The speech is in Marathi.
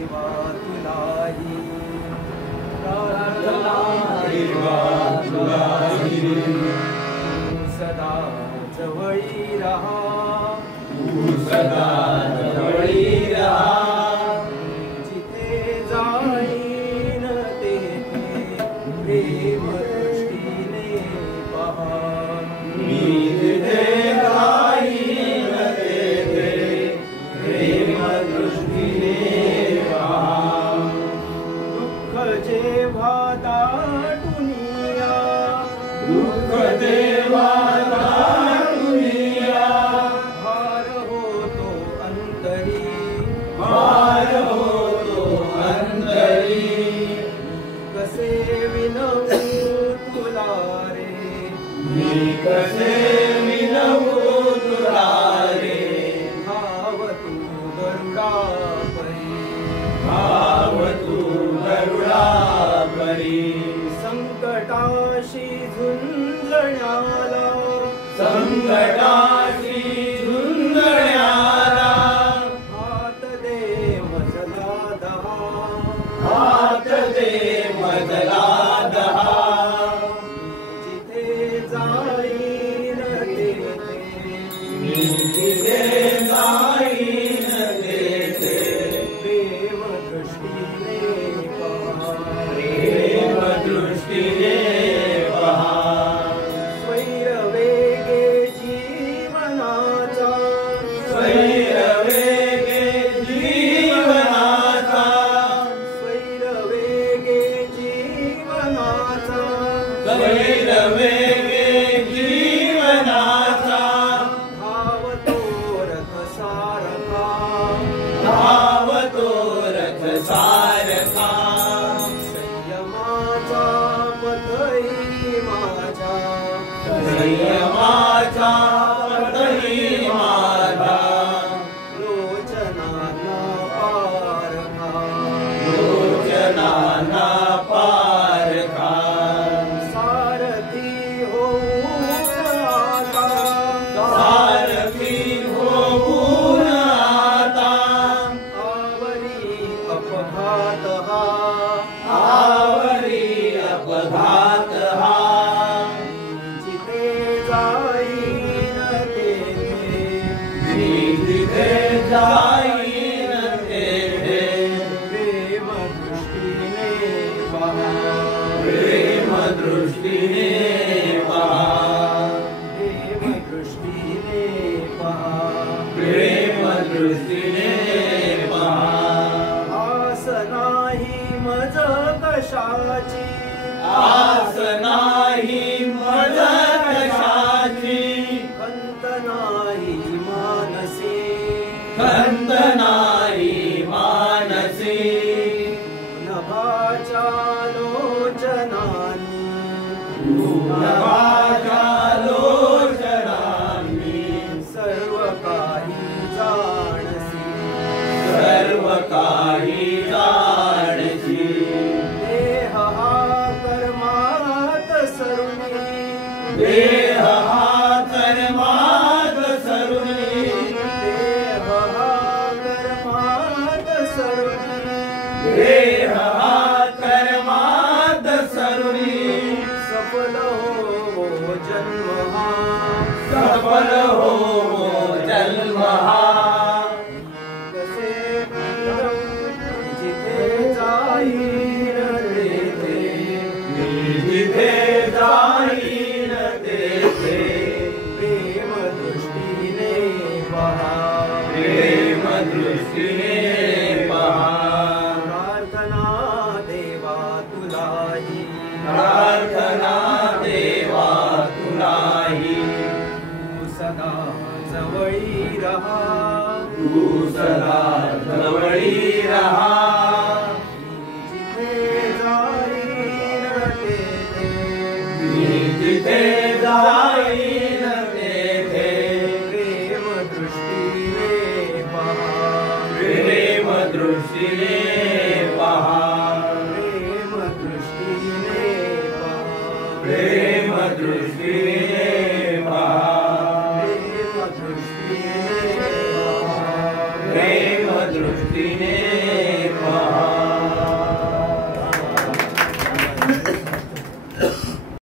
देवा तुलाही प्रार्थना देवा तुलाही तू सदा जवळी रहा तू सदा जवळी रहा जिथे जाईन तेथे प्रेम दृष्टीने पहा मी जिथे जाईन तेथे प्रेम दृष्टीने पहा दुःख जेव्हा दाटुनिया दुःख देवा दाटुनिया भार होतो अंतरी भार होतो अंतरी कसे विनवू तुला रे मी कसे विनवू तुला रे भाव तू गरुडा परी भाव तू गरुडा परी संकटाशी झुंजण्याला संकटाशी झुंजण्याला हात दे मजला दहा हात दे मजला दहा जिथे जाईन तेथे मी जिथे जाईन तेथे प्रेम दृष्टीने पहा प्रेम दृष्टीने पहा स्वैरवेगे जीवनाचा स्वैरवेगे जीवनाचा स्वैरवेगे जीवनाचा स्वैरवेगे जीवनाचा धावतो रथ सारखा धावतो रथ सारखा संयमाचा पथही माझा संयमाचा पथही माझा लोचनाना पारखा लोचनाना पारखा सारथी होऊन आता सारथी होऊन आता आवरी अपघात हा आवरी अपघात हा जिथे जाईन तेथे मी जिथे जाईन तेथे प्रेम दृष्टीने पहा प्रेम दृष्टीने पहा प्रेम दृष्टीने पहा प्रेम दृष्टीने पहा आस नाही मज कशाची आस नाही मज कशाची खंत नाही मानसी खंत नाही मानसी नभाच्या लोचनानी नभाच्या लोचनांनी सर्व काही जाणसी सर्व काही जाणसी देह हा कर्मात सरुणी देह हा कर्मात सरुणी देह हा कर्मात सरुणी देह हा कर्मात सरुणी सफल हो जन्म हा सफल हो जन्म हा कसे जिथे जाईन तेथे मी जिथे जाईन तेथे प्रेम दृष्टीने पहा प्रेम दृष्टीने पहा प्रार्थना देवा तुलाही प्रार्थना देवा तुलाही तू सदा जवळी रहा तू सदा जवळी रहा जिथे जाईन तेथे मी जिथे जाईन तेथे प्रेम दृष्टीने पहा प्रेम दृष्टीने